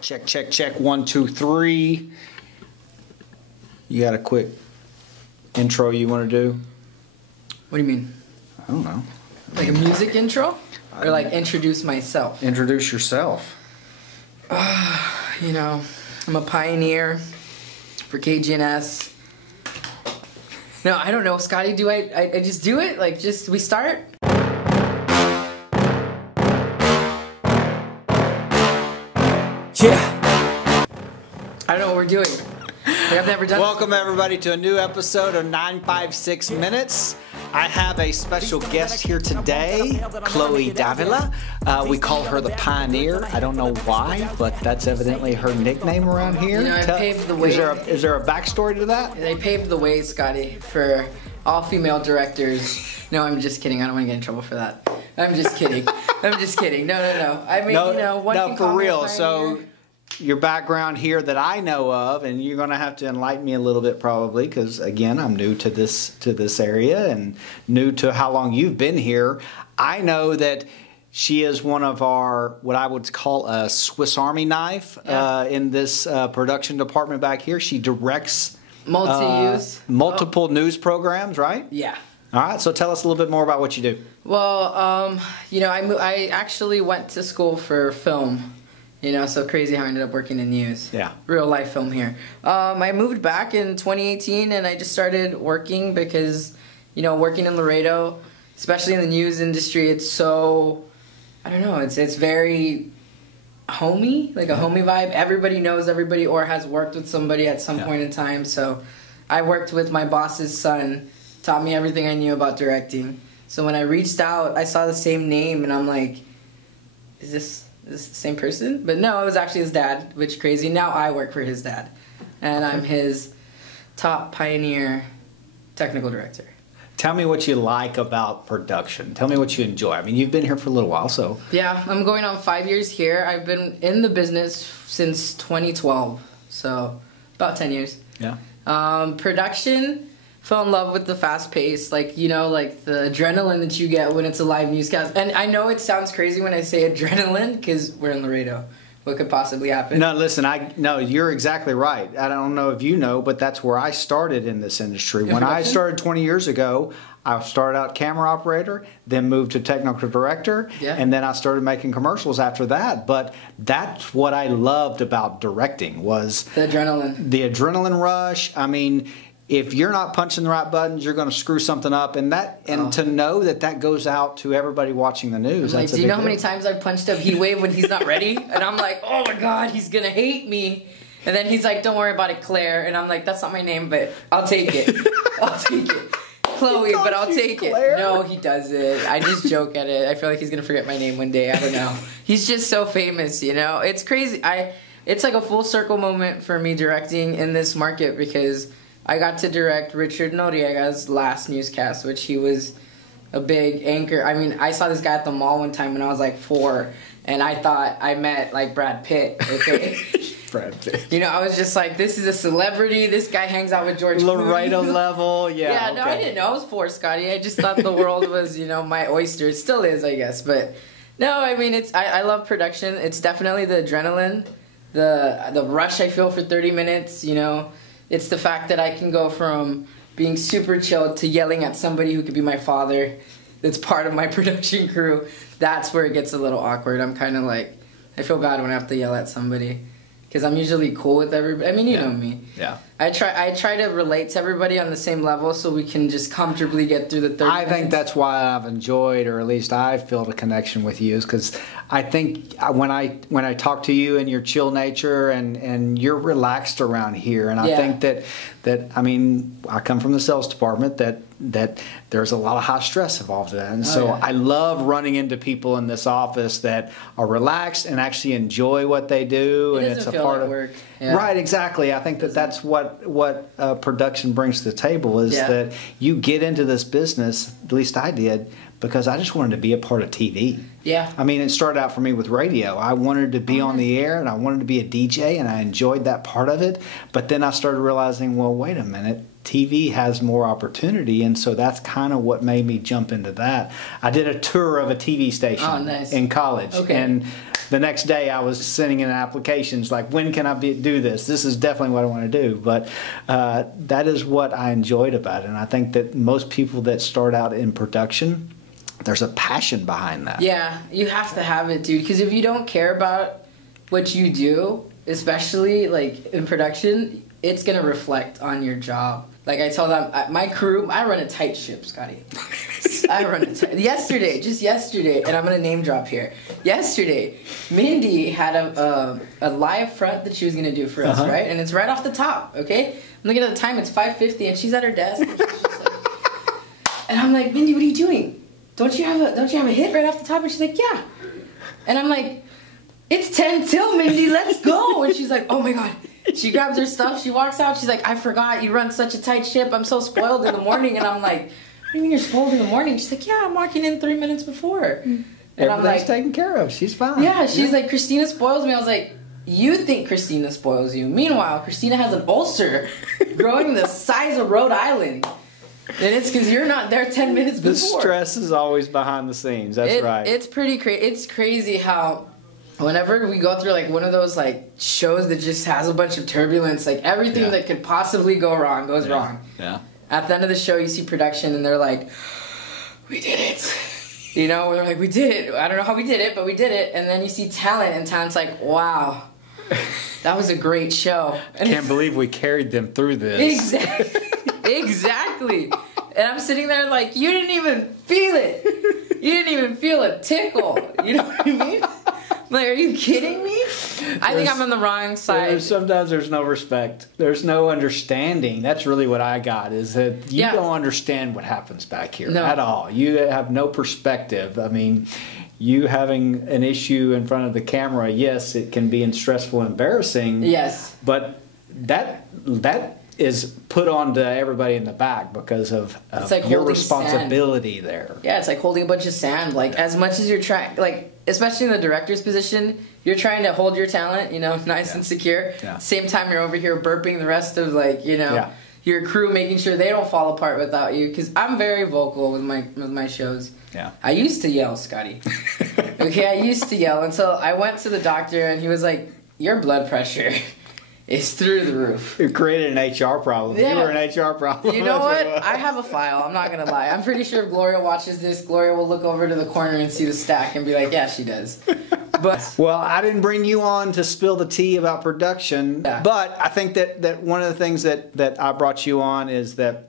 Check, check, check. 1, 2, 3. You got a quick intro you want to do? What do you mean? I don't know. Like a music intro? Or like introduce myself? Introduce yourself. You know, I'm a pioneer for KGNS. No, I don't know, Scotty. Do I just do it? Like, just we start? Yeah. I don't know what we're doing. Like, I've never done. Welcome everybody to a new episode of 956 Minutes. I have a special guest here today, Chloe Davila. We call her the Pioneer. I don't know why, but that's evidently her nickname around here. You know, I paved the way. Is there a backstory to that? They paved the way, Scotty, for all female directors. No, I'm just kidding. I don't want to get in trouble for that. I'm just kidding. I'm just kidding. No. I mean, no, you know, one can call for me a real. pioneer. So your background here that I know of, and you're going to have to enlighten me a little bit probably, because again, I'm new to this area and new to how long you've been here. I know that she is one of our, what I would call a Swiss Army knife in this production department back here. She directs multiple news programs, right? Yeah. All right, so tell us a little bit more about what you do. Well, you know, I actually went to school for film. You know, so crazy how I ended up working in news. Yeah. Real life film here. I moved back in 2018 and I just started working because, you know, working in Laredo, especially in the news industry, it's so, I don't know, it's very homey, like a homey vibe. Everybody knows everybody or has worked with somebody at some point in time. So I worked with my boss's son, taught me everything I knew about directing. So when I reached out, I saw the same name and I'm like, is this the same person? But no, it was actually his dad, which is crazy. Now I work for his dad, and I'm his top pioneer technical director. Tell me what you like about production. Tell me what you enjoy. I mean, you've been here for a little while, so. Yeah, I'm going on 5 years here. I've been in the business since 2012, so about 10 years. Yeah. Production, fell in love with the fast pace, like, you know, like the adrenaline that you get when it's a live newscast. And I know it sounds crazy when I say adrenaline because we're in Laredo. What could possibly happen? No, listen, no, you're exactly right. I don't know if you know, but that's where I started in this industry. When I started 20 years ago, I started out camera operator, then moved to technical director, and then I started making commercials after that. But that's what I loved about directing was the adrenaline. The adrenaline rush. I mean, if you're not punching the right buttons, you're going to screw something up, and to know that goes out to everybody watching the news. Like, do you know how many times I've punched a heat wave when he's not ready? And I'm like, oh my God, he's gonna hate me. And then he's like, don't worry about it, Claire. And I'm like, that's not my name, but I'll take it. I'll take it. Chloe, but I'll take Claire? It. No, he doesn't. I just joke at it. I feel like he's gonna forget my name one day. I don't know. He's just so famous, you know. It's crazy. It's like a full circle moment for me directing in this market because I got to direct Richard Noriega's last newscast, which he was a big anchor. I mean, I saw this guy at the mall one time when I was like 4, and I thought I met like Brad Pitt. Okay, Brad Pitt. You know, I was just like, this is a celebrity. This guy hangs out with George Laredo Clooney. level, yeah. Yeah, no, I didn't know. I was 4, Scotty. I just thought the world was, you know, my oyster. It still is, I guess. But no, I mean, I love production. It's definitely the adrenaline, the rush I feel for 30 minutes. You know. It's the fact that I can go from being super chilled to yelling at somebody who could be my father that's part of my production crew. That's where it gets a little awkward. I'm kind of like, I feel bad when I have to yell at somebody because I'm usually cool with everybody. I mean, you know me. Yeah. I try to relate to everybody on the same level so we can just comfortably get through the 30 minutes. I think that's why I've enjoyed, or at least I've felt a connection with you, is because I think when I talk to you and your chill nature and you're relaxed around here, and I think that I mean, I come from the sales department that there's a lot of high stress involved in that, and I love running into people in this office that are relaxed and actually enjoy what they do, and it's a part of work. Yeah. Right, exactly. I think that's what production brings to the table is that you get into this business, at least I did, because I just wanted to be a part of TV. Yeah. I mean, it started out for me with radio. I wanted to be on the air, and I wanted to be a DJ, and I enjoyed that part of it. But then I started realizing, well, wait a minute. TV has more opportunity, and so that's kind of what made me jump into that. I did a tour of a TV station in college, and the next day I was sending in applications like, when can I do this? This is definitely what I want to do. But that is what I enjoyed about it. And I think that most people that start out in production, there's a passion behind that. Yeah, you have to have it, dude. Because if you don't care about what you do, especially like in production, it's gonna reflect on your job. Like I tell them, my crew, I run a tight ship, Scotty. I run a tight. Just yesterday, and I'm gonna name drop here. Yesterday, Mindy had a live front that she was gonna do for us, right? And it's right off the top. Okay, I'm looking at the time; it's 5:50, and she's at her desk. And, and I'm like, Mindy, what are you doing? Don't you have a hit right off the top? And she's like, yeah. And I'm like, it's 10 till, Mindy, let's go. And she's like, oh my God. She grabs her stuff, she walks out, she's like, I forgot you run such a tight ship. I'm so spoiled in the morning. And I'm like, what do you mean you're spoiled in the morning? She's like, yeah, I'm walking in 3 minutes before. And I'm like, taken care of. She's fine. Yeah, she's like, Christina spoils me. I was like, you think Christina spoils you. Meanwhile, Christina has an ulcer growing the size of Rhode Island. And it's because you're not there 10 minutes before. The stress is always behind the scenes. That's right. It's pretty crazy. It's crazy how whenever we go through like one of those like shows that just has a bunch of turbulence, like everything that could possibly go wrong goes wrong. Yeah. At the end of the show, you see production and they're like, we did it. You know, we're like, we did it. I don't know how we did it, but we did it. And then you see talent, and talent's like, wow, that was a great show. I can't believe we carried them through this. Exactly. Exactly. And I'm sitting there like, you didn't even feel it. You didn't even feel a tickle. You know what I mean? Like, are you kidding me? I think I'm on the wrong side. Sometimes there's no respect. There's no understanding. That's really what I got, is that you don't understand what happens back here at all. You have no perspective. I mean, you having an issue in front of the camera, yes, it can be stressful and embarrassing. Yes. But that is put on to everybody in the back because of like your responsibility sand. There. Yeah, it's like holding a bunch of sand. Like, as much as you're trying, like, especially in the director's position, you're trying to hold your talent, you know, nice and secure. Yeah. Same time you're over here burping the rest of, like, you know, your crew, making sure they don't fall apart without you. Because I'm very vocal with my shows. Yeah. I used to yell, Scotty. Okay, I used to yell until I went to the doctor and he was like, your blood pressure is through the roof. You created an HR problem. Yeah. You were an HR problem. You know what? I have a file. I'm not going to lie. I'm pretty sure if Gloria watches this, Gloria will look over to the corner and see the stack and be like, yeah, she does. But well, I didn't bring you on to spill the tea about production, but I think that one of the things that I brought you on is that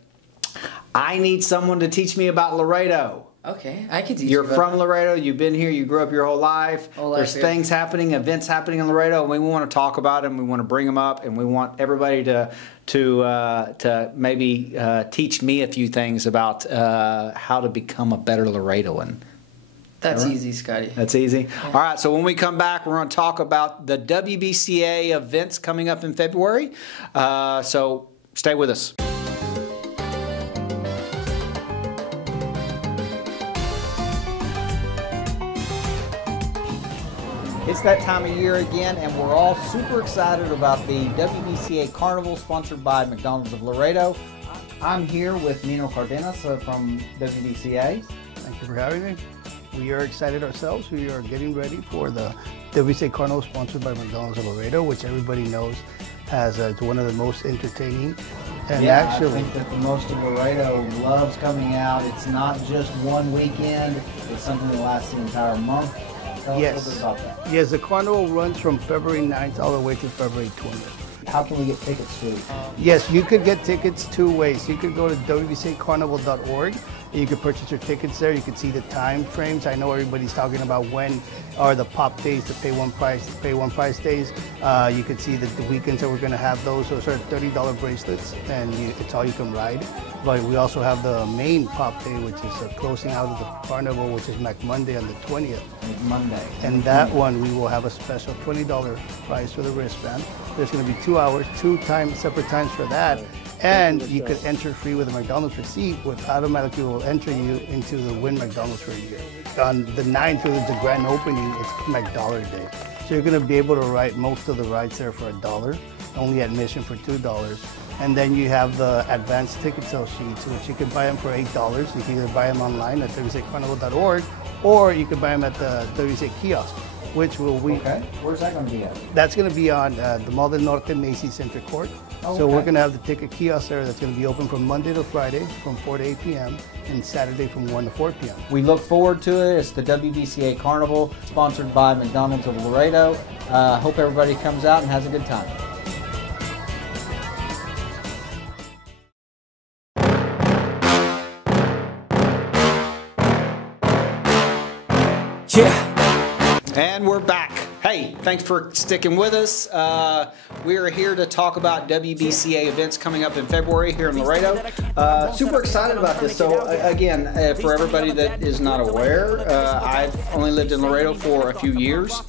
I need someone to teach me about Laredo. Okay, I could teach you. You're from Laredo. You've been here. You grew up your whole life. There's things happening, events happening in Laredo, and we want to talk about them. We want to bring them up, and we want everybody to maybe teach me a few things about how to become a better Laredoan. That's easy, Scotty. That's easy. Yeah. All right. So when we come back, we're going to talk about the WBCA events coming up in February. So stay with us. It's that time of year again, and we're all super excited about the WBCA Carnival sponsored by McDonald's of Laredo. I'm here with Nino Cardenas from WBCA. Thank you for having me. We are excited ourselves. We are getting ready for the WBCA Carnival sponsored by McDonald's of Laredo, which everybody knows has it's one of the most entertaining. And actually, I think that the most of Laredo loves coming out. It's not just one weekend. It's something that lasts the entire month. Tell us a little bit about that. Yes, the carnival runs from February 9th all the way to February 20th. How can we get tickets to it? Yes, you could get tickets two ways. You could go to WBCAcarnival.org. You can purchase your tickets there. You can see the time frames. I know everybody's talking about when are the pop days, the pay one price days. You can see the weekends that we're going to have those. Those are $30 bracelets, and it's all you can ride. But we also have the main pop day, which is a closing out of the carnival, which is Mac Monday on the 20th. Monday. And that one, we will have a special $20 price for the wristband. There's going to be 2 hours, separate times for that. And you could enter free with a McDonald's receipt, which automatically will enter you into the Win McDonald's for a year. On the 9th, which is the grand opening, it's McDollar Day. So you're going to be able to ride most of the rides there for $1, only admission for $2. And then you have the advanced ticket sale sheets, which you can buy them for $8. You can either buy them online at WBCAcarnival.org, or you can buy them at the WBCA kiosk. which will we... Okay. Where's that going to be at? That's going to be on the Mall del Norte Macy's Center Court. Okay. So we're going to have the ticket kiosk there that's going to be open from Monday to Friday from 4 to 8 p.m. and Saturday from 1 to 4 p.m. We look forward to it. It's the WBCA Carnival, sponsored by McDonald's of Laredo. Hope everybody comes out and has a good time. Yeah. And we're back. Hey, thanks for sticking with us. We are here to talk about WBCA events coming up in February here in Laredo. Super excited about this. So again, for everybody that is not aware, I've only lived in Laredo for a few years,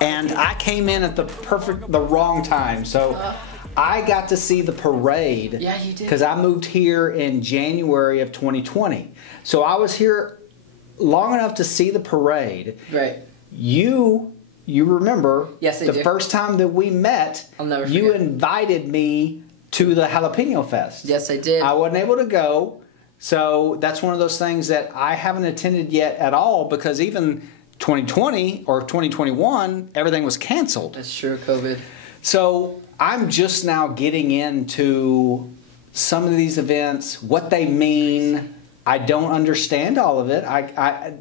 and I came in at the wrong time. So I got to see the parade. Yeah, you did. Because I moved here in January of 2020. So I was here long enough to see the parade. Right. You remember, yes, the first time that we met, I'll never you forget. Invited me to the Jalapeno Fest. Yes, I did. I wasn't able to go, so that's one of those things that I haven't attended yet at all, because even 2020 or 2021, everything was canceled. That's true, COVID. So I'm just now getting into some of these events, what they mean. I don't understand all of it.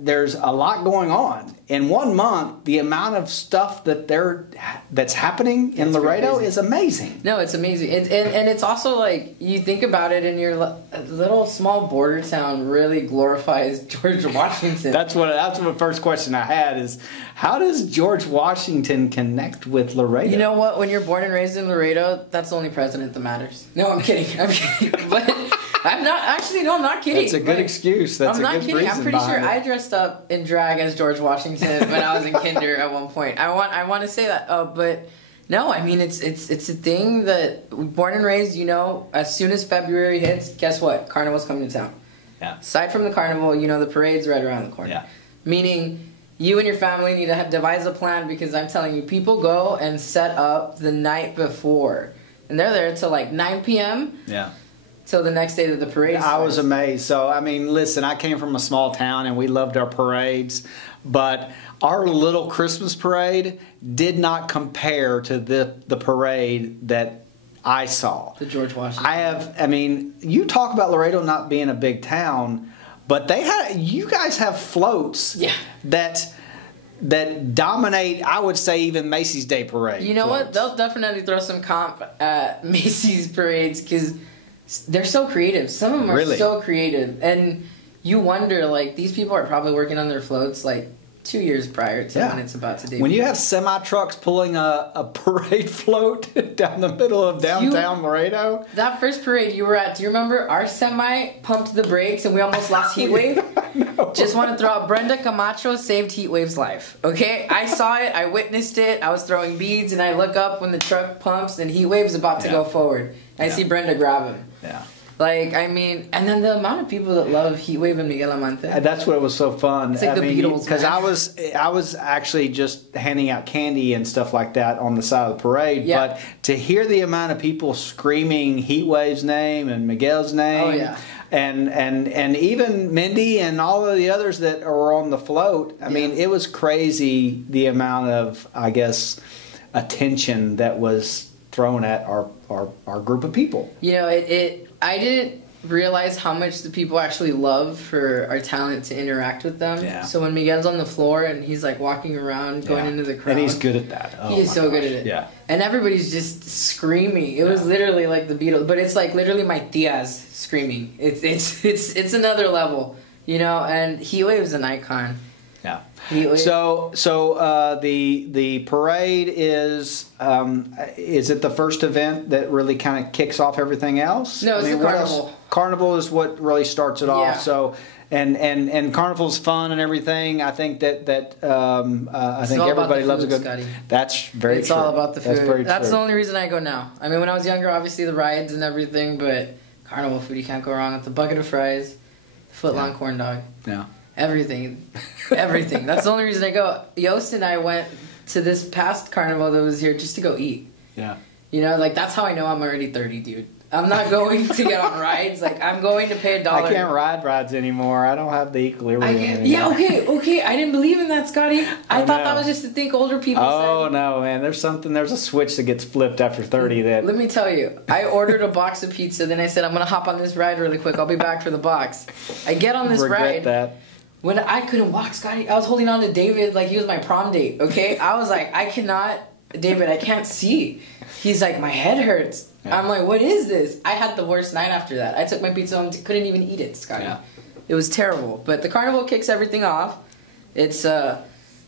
There's a lot going on. In 1 month, the amount of stuff that's happening in Laredo is amazing. No, it's amazing. And it's also like, you think about it, and your little small border town really glorifies George Washington. That's what the first question I had is, how does George Washington connect with Laredo? You know what? When you're born and raised in Laredo, that's the only president that matters. No, I'm kidding. I'm kidding. But I'm not. Actually, no, I'm not kidding. That's a good excuse. That's I'm a not good kidding. reason I'm pretty sure behind it. I dressed up in drag as George Washington when I was in kinder at one point. I want to say that. But no, I mean it's a thing that, born and raised. You know, as soon as February hits, guess what? Carnival's coming to town. Yeah. Aside from the carnival, you know, the parade's right around the corner. Yeah. Meaning, you and your family need to devise a plan, because I'm telling you, people go and set up the night before, and they're there till like 9 p.m. Yeah. Till the next day that the parade starts. I was amazed. So, I mean, listen, I came from a small town and we loved our parades, but our little Christmas parade did not compare to the parade that I saw. The George Washington. I mean, you talk about Laredo not being a big town, but you guys have floats that dominate, I would say, even Macy's Day Parade. You know floats. what? They'll definitely throw some comp at Macy's parades, because they're so creative. Some of them are so creative. And you wonder, like, these people are probably working on their floats, like, 2 years prior to when it's about to debut. When you have semi-trucks pulling a parade float down the middle of downtown Laredo. That first parade you were at, do you remember? Our semi pumped the brakes and we almost lost Heatwave. Just want to throw out, Brenda Camacho saved Heatwave's life. Okay? I saw it. I witnessed it. I was throwing beads, and I look up when the truck pumps and Heatwave's about to go forward. I see Brenda grab him. Yeah. Like, I mean, and then the amount of people that love Heatwave and Miguel Amante. That's what was so fun. It's like the Beatles. Because I was actually just handing out candy and stuff like that on the side of the parade. Yeah. But to hear the amount of people screaming Heatwave's name and Miguel's name. Oh, yeah. And even Mindy and all of the others that are on the float. I mean, it was crazy the amount of, I guess, attention that was thrown at our group of people. You know, I didn't realize how much the people actually love for our talent to interact with them. Yeah. So when Miguel's on the floor and he's like walking around, going into the crowd. And he's good at that. He is so good at it. Yeah. And everybody's just screaming. It was literally like the Beatles, but it's like literally my tias screaming. It's another level, you know. And Heatwave's an icon. Yeah. Heatwave. So the parade is it the first event that really kind of kicks off everything else? No, it's the carnival. Carnival is what really starts it off. So and carnival's fun and everything. I think that I think everybody loves a good. Scotty. That's very. It's true. all about the food. That's very That's true. the only reason I go now. I mean, when I was younger, obviously the rides and everything, but carnival food, you can't go wrong with the bucket of fries, the foot-long corn dog. Yeah. Everything. That's the only reason I go. Yost and I went to this past carnival that was here just to go eat. Yeah. You know, like, that's how I know I'm already 30, dude. I'm not going to get on rides. Like, I'm going to pay $1. I can't ride rides anymore. I don't have the equilibrium anymore. Yeah, okay. I didn't believe in that, Scotty. I thought that was just to think older people said. No, man. There's a switch that gets flipped after 30 that... Let me tell you. I ordered a box of pizza, then I said, I'm going to hop on this ride really quick. I'll be back for the box. I get on this ride. That. When I couldn't walk, Scotty, I was holding on to David like he was my prom date, okay? I was like, David, I can't see. He's like, my head hurts. Yeah. I'm like, what is this? I had the worst night after that. I took my pizza home, couldn't even eat it, Scotty. Yeah. It was terrible. But the carnival kicks everything off. It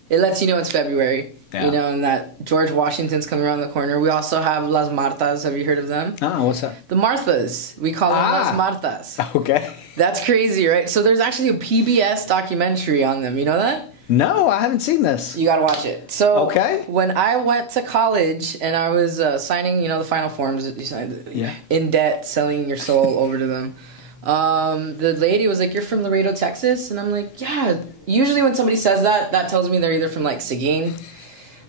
lets you know it's February. Yeah. You know, and that George Washington's coming around the corner. We also have Las Martas. Have you heard of them? Oh, what's that? The Marthas. We call them Las Martas. Okay. That's crazy, right? So there's actually a PBS documentary on them. You know that? No, I haven't seen this. You gotta watch it. So when I went to college and I was signing, the final forms that you signed, in debt, selling your soul over to them, the lady was like, "You're from Laredo, Texas?" And I'm like, "Yeah." Usually when somebody says that, that tells me they're either from like Seguin,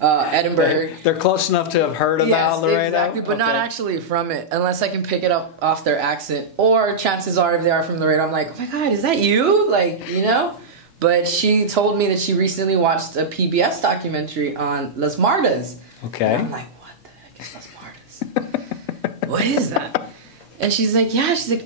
Edinburgh. They're close enough to have heard about Laredo. Exactly, but not actually from it, unless I can pick it up off their accent. Or chances are, if they are from Laredo, I'm like, "Oh my God, is that you?" Like, But she told me that she recently watched a PBS documentary on Las Martas. Okay. And I'm like, what the heck is Las Martas? What is that? And she's like,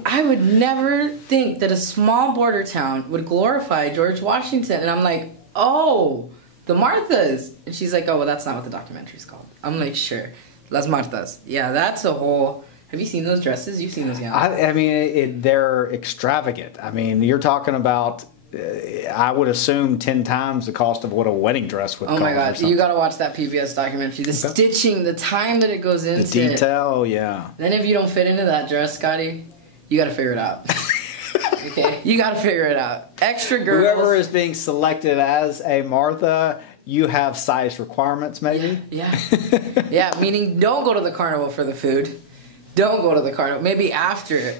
I would never think that a small border town would glorify George Washington. And I'm like, oh, the Marthas. And she's like, oh, well, that's not what the documentary's called. I'm like, sure. Las Martas. Yeah, that's a whole... Have you seen those dresses? You've seen those gowns. I mean, they're extravagant. I mean, you're talking about... I would assume 10 times the cost of what a wedding dress would cost. Oh my God, you got to watch that PBS documentary. The stitching, the time that it goes into. The detail, yeah. Then if you don't fit into that dress, Scotty, you got to figure it out. Okay? You got to figure it out. Extra girls. Whoever is being selected as a Martha, you have size requirements maybe? Yeah. Yeah, meaning don't go to the carnival for the food. Don't go to the carnival. Maybe after.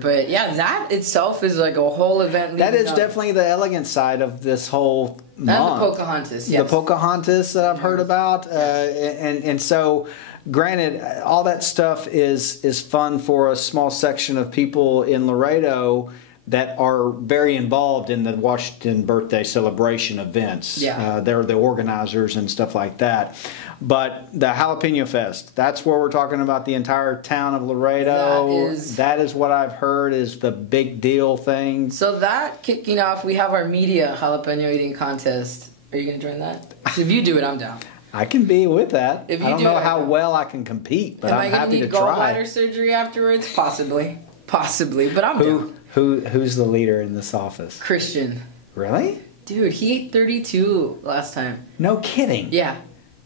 But yeah, that itself is like a whole event. That is definitely the elegant side of this whole month. And the Pocahontas, yes. The Pocahontas that I've heard about. And so, granted, all that stuff is fun for a small section of people in Laredo that are very involved in the Washington birthday celebration events. Yeah. They're the organizers and stuff like that. But the Jalapeno Fest, that's where we're talking about the entire town of Laredo. That is what I've heard is the big deal thing. So that kicking off, we have our media jalapeno eating contest. Are you going to join that? If you do it, I'm down. I can be with that. If you I don't know how well I can compete, but I'm happy to try. Am I going to need gallbladder surgery afterwards? Possibly, but I'm down. Who's the leader in this office? Christian. Really? Dude, he ate 32 last time. No kidding. Yeah.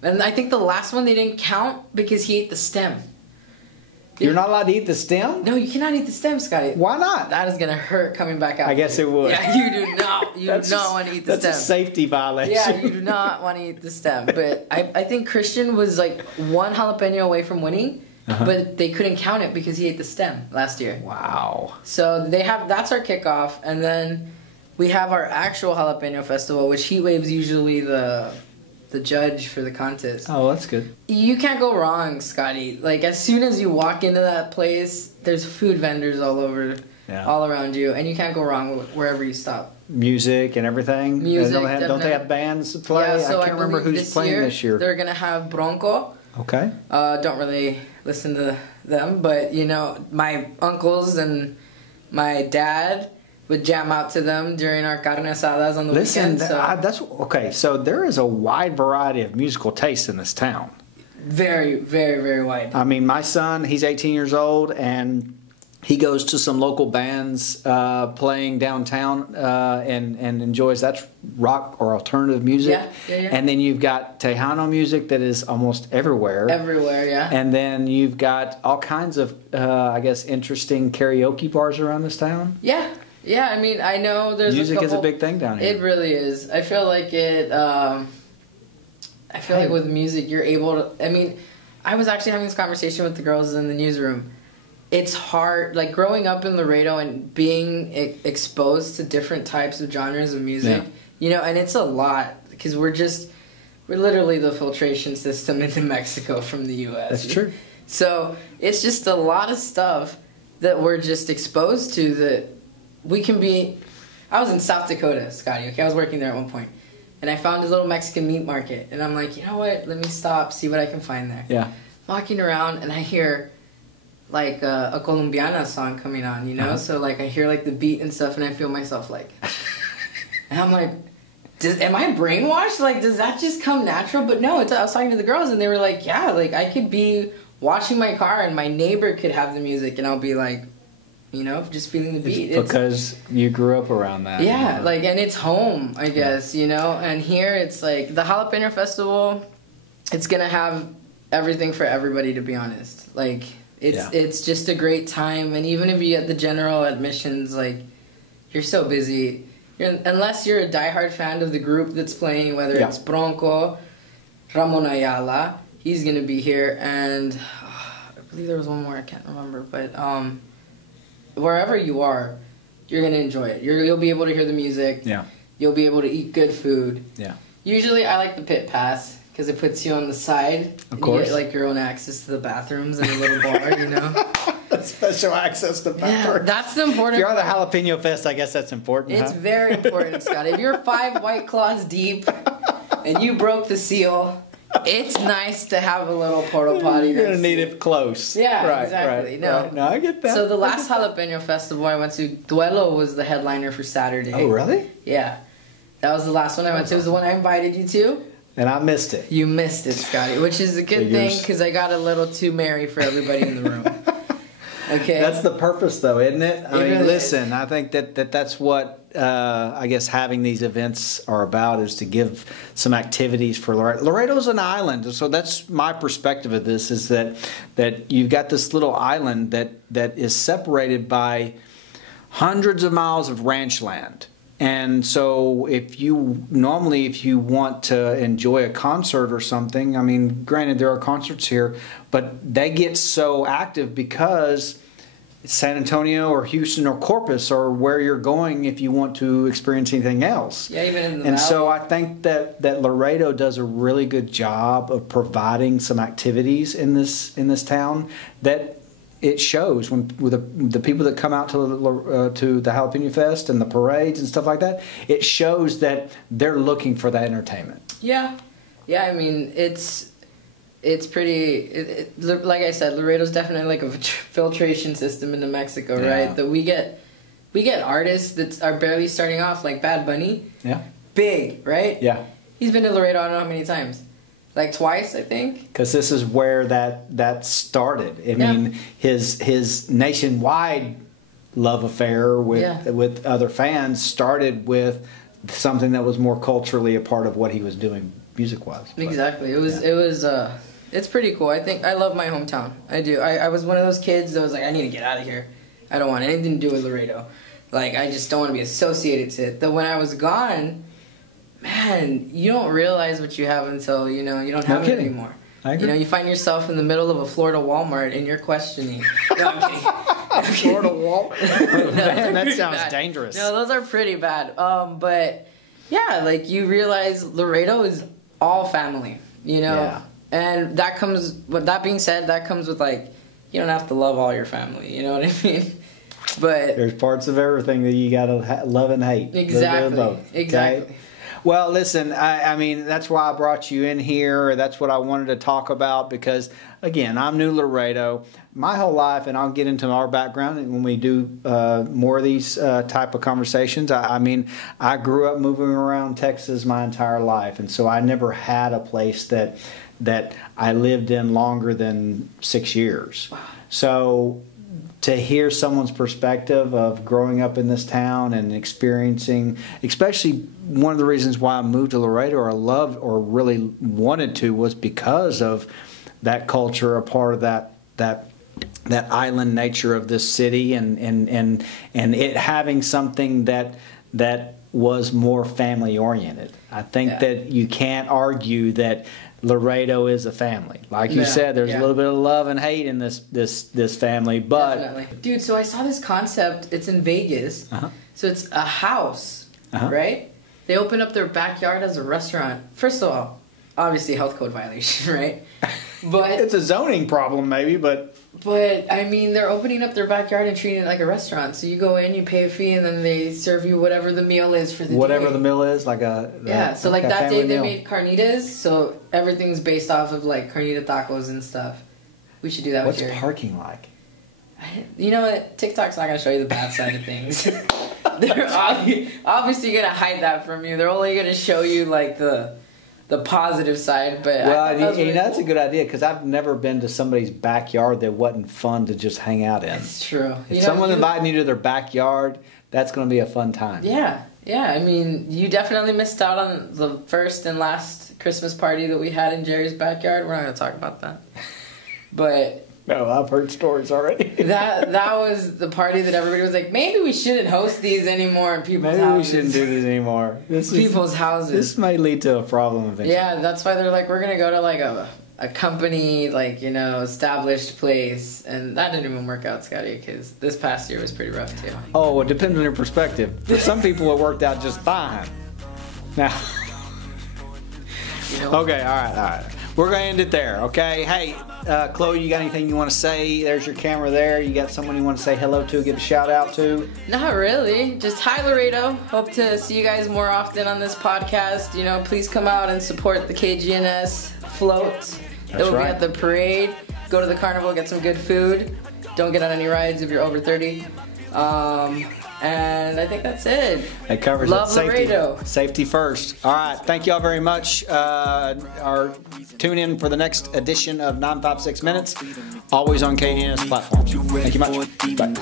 And I think the last one they didn't count because he ate the stem. You're not allowed to eat the stem? No, you cannot eat the stem, Scotty. Why not? That is going to hurt coming back out. I guess it would. Yeah, you do not. You do not want to eat the stem. That's a safety violation. Yeah, you do not want to eat the stem. But I think Christian was like one jalapeno away from winning, but they couldn't count it because he ate the stem last year. Wow. So that's our kickoff, and then we have our actual jalapeno festival, which Heatwave's usually the judge for the contest. Oh, that's good. You can't go wrong, Scotty. Like, as soon as you walk into that place, there's food vendors all over, all around you, and you can't go wrong wherever you stop. Music and everything? Music, don't they have bands to play? Yeah, so I can't remember who's playing this year. They're going to have Bronco. Okay. Don't really listen to them, but, my uncles and my dad would jam out to them during our carne asadas on the weekend. That's okay. So there is a wide variety of musical tastes in this town. Very, very, very wide. I mean, my son, he's 18 years old, and he goes to some local bands playing downtown and enjoys that rock or alternative music. Yeah. And then you've got Tejano music that is almost everywhere. Everywhere, yeah. And then you've got all kinds of, interesting karaoke bars around this town. Yeah. Yeah, I mean, I know there's music is a big thing down here. It really is. I feel like it. I feel like with music, you're able to. I mean, I was actually having this conversation with the girls in the newsroom. It's hard, like growing up in Laredo and being exposed to different types of genres of music. Yeah. And it's a lot because we're literally the filtration system into Mexico from the U.S. That's true. So it's just a lot of stuff that we're just exposed to that we can be. I was in South Dakota, Scotty, okay? I was working there at one point. And I found a little Mexican meat market. And I'm like, you know what? Let me stop, see what I can find there. Yeah. Walking around, and I hear, like, a Colombiana song coming on, you know? So, like, I hear, like, the beat and stuff, and I feel myself, like... And I'm like, am I brainwashed? Like, does that just come natural? But no, I was talking to the girls, and they were like, yeah, like, I could be washing my car, and my neighbor could have the music, and I'll be like... You know, just feeling the beat. Because you grew up around that. Yeah, you know? like, and it's home, I guess, you know? And here it's like, the Jalapeno Festival, it's gonna have everything for everybody, to be honest. Like, it's just a great time, and even if you get the general admissions, like, you're so busy. Unless you're a diehard fan of the group that's playing, whether it's Bronco, Ramon Ayala, he's gonna be here, and I believe there was one more, I can't remember, but, wherever you are, you're going to enjoy it. You'll be able to hear the music. Yeah. You'll be able to eat good food. Yeah. Usually I like the pit pass because it puts you on the side. Of course. You get like your own access to the bathrooms and a little bar, you know? Special access to bathrooms. Yeah, that's the important If you're at the Jalapeno Fest, I guess that's important. It's very important, Scott. If you're 5 White Claws deep and you broke the seal... It's nice to have a little porta potty. You're going to need it close. Yeah, right, exactly. Right, no. Right. No, I get that. So the last Jalapeno Festival I went to, Duelo was the headliner for Saturday. Oh, really? Yeah. That was the last one I went to. It was the one I invited you to. And I missed it. You missed it, Scotty, which is a good thing because I got a little too merry for everybody in the room. Okay. That's the purpose, though, isn't it? I mean, really listen, I think that's what I guess having these events are about, is to give some activities for Laredo. Laredo's an island, so that's my perspective of this, is that you've got this little island that is separated by hundreds of miles of ranch land. And so if you want to enjoy a concert or something, I mean, granted there are concerts here, but they get so active because San Antonio or Houston or Corpus are where you're going if you want to experience anything else. Yeah, even in the And valley. so I think that Laredo does a really good job of providing some activities in this town that it shows with the people that come out to the Jalapeno Fest and the parades and stuff like that. It shows that they're looking for that entertainment. Yeah. I mean, it's pretty. Like I said, Laredo's definitely like a filtration system into Mexico, right? That we get artists that are barely starting off, like Bad Bunny. Yeah. Big, right? Yeah. He's been to Laredo, I don't know how many times. Like twice, I think. Because this is where that started. I mean, his nationwide love affair with other fans started with something that was more culturally a part of what he was doing music-wise. Exactly. It was. It's pretty cool. I think I love my hometown. I do. I was one of those kids that was like, I need to get out of here. I don't want anything to do with Laredo. Like, I just don't want to be associated to it. That when I was gone, man, you don't realize what you have until, you don't have it anymore. I agree. You find yourself in the middle of a Florida Walmart and you're questioning. No, I'm kidding. Florida Walmart? Man, that sounds bad. dangerous. No, those are pretty bad. But, yeah, like, you realize Laredo is all family, Yeah. And that comes, with that being said, that comes with, like, you don't have to love all your family, you know what I mean? But there's parts of everything that you gotta love and hate. Exactly. Both, okay? Exactly. Well, listen, I mean, that's why I brought you in here. That's what I wanted to talk about because, again, I'm new Laredo. My whole life, and I'll get into our background when we do more of these type of conversations. I mean, I grew up moving around Texas my entire life, and so I never had a place that I lived in longer than 6 years. So to hear someone's perspective of growing up in this town and experiencing, especially one of the reasons why I moved to Laredo or loved or really wanted to was because of that culture, a part of that island nature of this city and it having something that was more family oriented. I think that you can't argue that Laredo is a family. Like you said, there's a little bit of love and hate in this family, but definitely. Dude, so I saw this concept. It's in Vegas. So it's a house, right? They open up their backyard as a restaurant. First of all, obviously health code violation, right? But it's a zoning problem, maybe, but I mean, they're opening up their backyard and treating it like a restaurant. So you go in, you pay a fee, and then they serve you whatever the meal is for the day. Whatever the meal is, like so like that day they made carnitas, so everything's based off of like carnita tacos and stuff. We should do that with Jerry. What's parking like? You know what? TikTok's not going to show you the bad side of things. They're obviously going to hide that from you. They're only going to show you like the positive side. But that's a good idea, because I've never been to somebody's backyard that wasn't fun to just hang out in. That's true. If someone inviting you to their backyard, that's going to be a fun time. Yeah. I mean, you definitely missed out on the first and last Christmas party that we had in Jerry's backyard. We're not going to talk about that. But no, I've heard stories already. that was the party that everybody was like, maybe we shouldn't host these anymore in people's houses. Maybe we shouldn't do this anymore. People's houses. This may lead to a problem eventually. Yeah, that's why they're like, we're going to go to like a company, like, established place. And that didn't even work out, Scotty, because this past year was pretty rough too. Oh, well, it depends on your perspective. For some people, it worked out just fine. Now, okay, all right. We're going to end it there, okay? Hey, Chloe, you got anything you want to say? There's your camera there. You got someone you want to say hello to, give a shout out to? Not really. Just hi, Laredo. Hope to see you guys more often on this podcast. Please come out and support the KGNS float. That will be at the parade. Go to the carnival, get some good food. Don't get on any rides if you're over 30. And I think that's it. That covers Love it. Safety. Laredo. Safety first. All right. Thank you all very much. Tune in for the next edition of 956 Minutes. Always on KDNS platforms. Thank you much. Bye.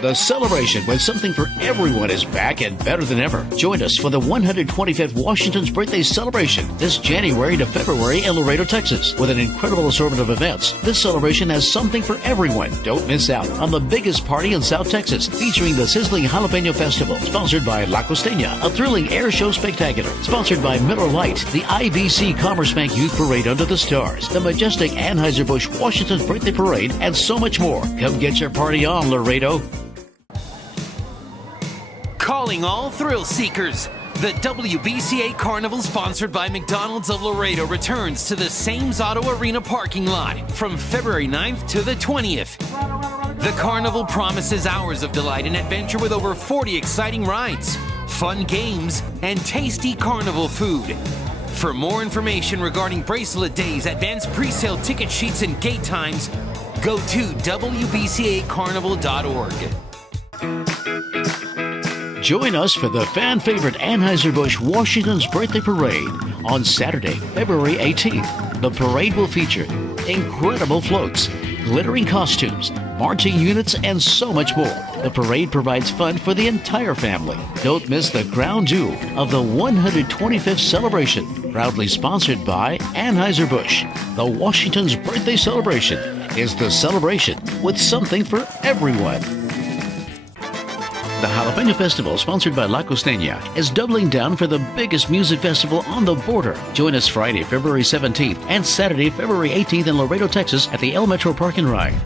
The celebration with something for everyone is back and better than ever. Join us for the 125th Washington's Birthday Celebration this January to February in Laredo, Texas. With an incredible assortment of events, this celebration has something for everyone. Don't miss out on the biggest party in South Texas, featuring the sizzling Jalapeno Festival, sponsored by La Costeña, a thrilling air show spectacular, sponsored by Miller Lite, the IBC Commerce Bank Youth Parade Under the Stars, the majestic Anheuser-Busch Washington's Birthday Parade, and so much more. Come get your party on, Laredo. Calling all thrill seekers. The WBCA Carnival, sponsored by McDonald's of Laredo, returns to the Sames Auto Arena parking lot from February 9th to the 20th. The Carnival promises hours of delight and adventure with over 40 exciting rides, fun games, and tasty Carnival food. For more information regarding bracelet days, advanced pre-sale ticket sheets, and gate times, go to WBCAcarnival.org. Join us for the fan-favorite Anheuser-Busch Washington's Birthday Parade on Saturday, February 18th. The parade will feature incredible floats, glittering costumes, marching units, and so much more. The parade provides fun for the entire family. Don't miss the crown jewel of the 125th celebration, proudly sponsored by Anheuser-Busch. The Washington's Birthday Celebration is the celebration with something for everyone. The Jalapeno Festival, sponsored by La Costeña, is doubling down for the biggest music festival on the border. Join us Friday, February 17th and Saturday, February 18th in Laredo, Texas at the El Metro Park and Ride.